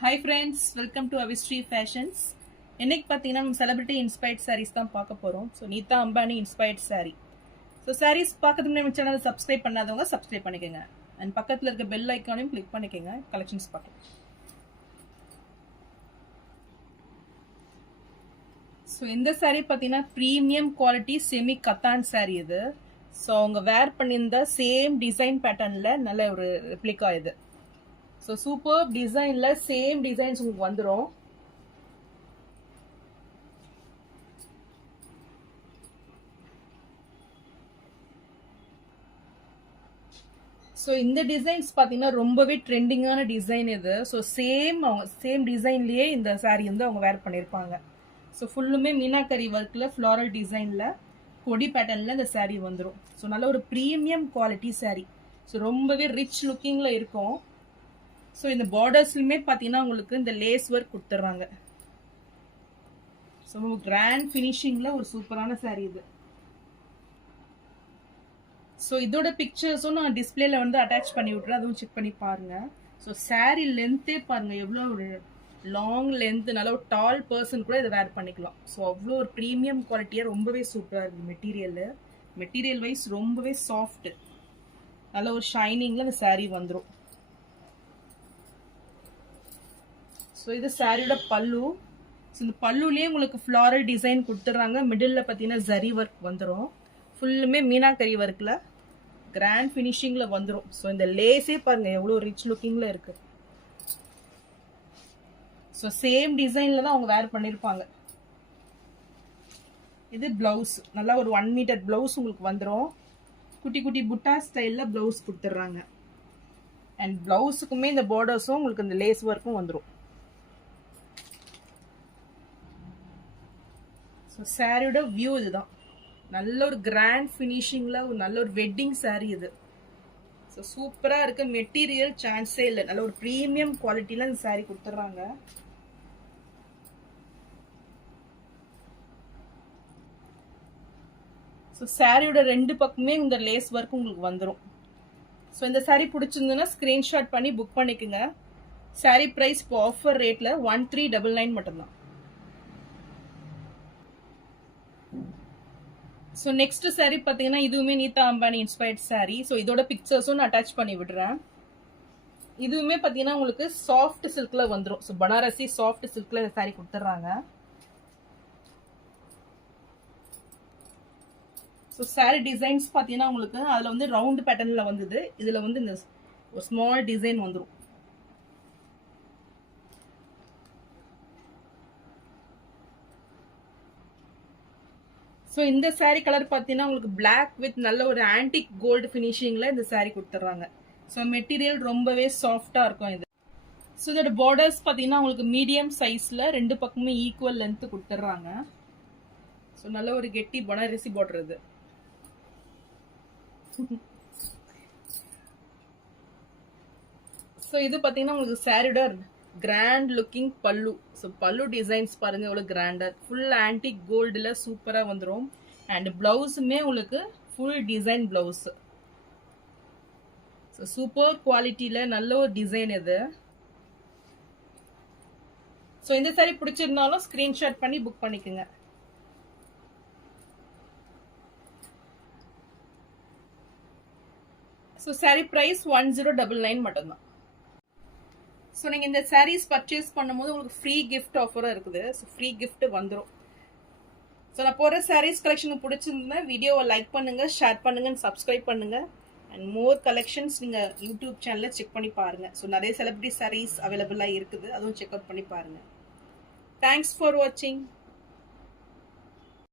Hi friends, welcome to Avistry Fashions. இன்னைக்கு பார்த்தீங்கன்னா நம்ம செலிபிரிட்டி இன்ஸ்பயர்ட் sarees தான் பார்க்க போறோம். ஸோ நீதா Ambani inspired saree. So sarees பார்க்கறதுக்கு முன்னாடி நம்ம சேனலை சப்ஸ்கிரைப் பண்ணாதவங்க சப்ஸ்கிரைப் பண்ணிக்கோங்க. அண்ட் பக்கத்தில் இருக்க பெல் ஐக்கானையும் கிளிக் பண்ணிக்கோங்க கலெக்ஷன்ஸ் பார்க்கலாம். ஸோ இந்த saree பார்த்தீங்கன்னா premium quality semi katan saree இது. ஸோ அவங்க வேர் பண்ணியிருந்த சேம் டிசைன் பேட்டர்னில் நல்ல ஒரு ரெப்ளிகா இது. ஸோ சூப்பர் டிசைனில் சேம் டிசைன்ஸ் உங்களுக்கு வந்துடும். ஸோ இந்த டிசைன்ஸ் பார்த்தீங்கன்னா ரொம்பவே ட்ரெண்டிங்கான டிசைன் இது. ஸோ சேம் டிசைன்லேயே இந்த சாரீ வந்து அவங்க வேர் பண்ணியிருப்பாங்க. ஸோ ஃபுல்லுமே மீனாக்கரி ஒர்க்கில் ஃப்ளாரல் டிசைனில் கொடி பேட்டர்னில் இந்த சாரீ வந்துடும். ஸோ நல்ல ஒரு ப்ரீமியம் குவாலிட்டி சாரீ. ஸோ ரொம்பவே ரிச் லுக்கிங்கில் இருக்கும். ஸோ இந்த பார்டர்ஸ்லையுமே பார்த்தீங்கன்னா உங்களுக்கு இந்த லேஸ் ஒர்க் கொடுத்துட்றாங்க. ஸோ ரொம்ப கிராண்ட் ஃபினிஷிங்கில் ஒரு சூப்பரான சாரீ இது. ஸோ இதோட பிக்சர்ஸும் நான் டிஸ்பிளேல வந்து அட்டாச் பண்ணி விட்றேன், அதுவும் செக் பண்ணி பாருங்கள். ஸோ சாரீ லென்த்தே பாருங்கள் எவ்வளோ ஒரு லாங் லென்த், நல்ல ஒரு டால் பர்சன் கூட இதை வேர் பண்ணிக்கலாம். ஸோ அவ்வளோ ஒரு ப்ரீமியம் குவாலிட்டியாக ரொம்பவே சூப்பராக இருக்குது. மெட்டீரியல் வைஸ் ரொம்பவே சாஃப்ட், நல்ல ஒரு ஷைனிங்கில் இந்த சாரீ வந்துடும். ஸோ இது சாரியோட பல்லு. ஸோ இந்த பல்லுலேயே உங்களுக்கு ஃப்ளாரல் டிசைன் கொடுத்துட்றாங்க. மிடில் பார்த்தீங்கன்னா ஜரி ஒர்க் வந்துடும். ஃபுல்லுமே மீனாக்கரி ஒர்க்கில் கிராண்ட் ஃபினிஷிங்கில் வந்துடும். ஸோ இந்த லேஸே பாருங்கள் எவ்வளோ ரிச் லுக்கிங்கில் இருக்குது. ஸோ சேம் டிசைனில் தான் அவங்க வேர் பண்ணியிருப்பாங்க. இது ப்ளவுஸ், நல்லா ஒரு 1 மீட்டர் ப்ளவுஸ் உங்களுக்கு வந்துடும். குட்டி குட்டி புட்டா ஸ்டைலில் ப்ளவுஸ் கொடுத்துட்றாங்க. அண்ட் ப்ளவுஸுக்குமே இந்த பார்டர்ஸும் உங்களுக்கு இந்த லேஸ் ஒர்க்கும் வந்துடும். ஸோ சாரியோட வியூ இதுதான். நல்ல ஒரு கிராண்ட் ஃபினிஷிங்கில் ஒரு நல்ல ஒரு வெட்டிங் சாரீ இது. ஸோ சூப்பராக இருக்கு. மெட்டீரியல் சான்ஸே இல்லை, நல்ல ஒரு ப்ரீமியம் குவாலிட்டியில் இந்த சாரீ கொடுத்துட்றாங்க. ஸோ சாரியோட 2 பக்கமே இந்த லேஸ் ஒர்க் உங்களுக்கு வந்துடும். ஸோ இந்த சாரீ பிடிச்சிருந்ததுன்னா ஸ்க்ரீன்ஷாட் பண்ணி புக் பண்ணிக்கோங்க. சாரீ ப்ரைஸ் இப்போ ஆஃபர் ரேட்டில் 1399 மட்டும்தான். ஸோ நெக்ஸ்ட் சாரீ பார்த்தீங்கன்னா இதுவுமே நீதா அம்பானி இன்ஸ்பயர்ட் சாரீ. ஸோ இதோட பிக்சர்ஸும் நான் அட்டாச் பண்ணி விடுறேன். இதுவுமே பார்த்தீங்கன்னா உங்களுக்கு சாஃப்ட் சில்கில் வந்துடும். ஸோ பனாரசி சாஃப்ட் சில்கில் இந்த சாரீ கொடுத்துட்றாங்க. ஸோ சாரீ டிசைன்ஸ் பார்த்தீங்கன்னா உங்களுக்கு அதில் வந்து ரவுண்ட் பேட்டர்னில் வந்தது. இதில் வந்து இந்த ஒரு ஸ்மால் டிசைன் வந்துடும். ஸோ இந்த சாரீ கலர் பார்த்தீங்கன்னா உங்களுக்கு பிளாக் வித் நல்ல ஒரு ஆன்டிக் கோல்டு ஃபினிஷிங்கில் இந்த சாரீ கொடுத்துட்றாங்க. ஸோ மெட்டீரியல் ரொம்பவே சாஃப்டாக இருக்கும் இது. ஸோ இதோட பார்டர்ஸ் பார்த்தீங்கன்னா உங்களுக்கு மீடியம் சைஸில் 2 பக்கமுமே ஈக்குவல் லென்த்து கொடுத்துட்றாங்க. ஸோ நல்ல ஒரு கெட்டி பனாரசி பார்டர் இது. ஸோ இது பார்த்தீங்கன்னா உங்களுக்கு சாரியோட கிராண்ட் லுக்கிங் பல்லு. ஸோ பல்லு டிசைன்ஸ் பாருங்க எவ்வளோ கிராண்டர், ஃபுல் ஆன்டிக் கோல்டில் சூப்பராக வந்துடும். அண்ட் பிளவுஸுமே உங்களுக்கு full design blouse. So super குவாலிட்டியில் நல்ல ஒரு டிசைன் இது. ஸோ இந்த சாரீ பிடிச்சிருந்தாலும் ஸ்க்ரீன்ஷாட் பண்ணி புக் பண்ணிக்கோங்க. ஸோ சாரீ ப்ரைஸ் 1099 மட்டும்தான். ஸோ நீங்கள் இந்த சாரீஸ் பர்ச்சேஸ் பண்ணும்போது உங்களுக்கு ஃப்ரீ கிஃப்ட் ஆஃபரும் இருக்குது. ஸோ ஃப்ரீ கிஃப்ட் வந்துடும். ஸோ நான் போகிற சாரீஸ் கலெக்ஷனுக்கு பிடிச்சிருந்தா வீடியோவை லைக் பண்ணுங்கள், ஷேர் பண்ணுங்கள், சப்ஸ்கிரைப் பண்ணுங்கள். அண்ட் மோர் கலெக்ஷன்ஸ் நீங்கள் யூடியூப் சேனலில் செக் பண்ணி பாருங்கள். ஸோ நிறைய செலிபிரிட்டி சாரீஸ் அவைலபிளாக இருக்குது, அதுவும் செக் அவுட் பண்ணி பாருங்கள். தேங்க்ஸ் ஃபார் வாட்சிங்.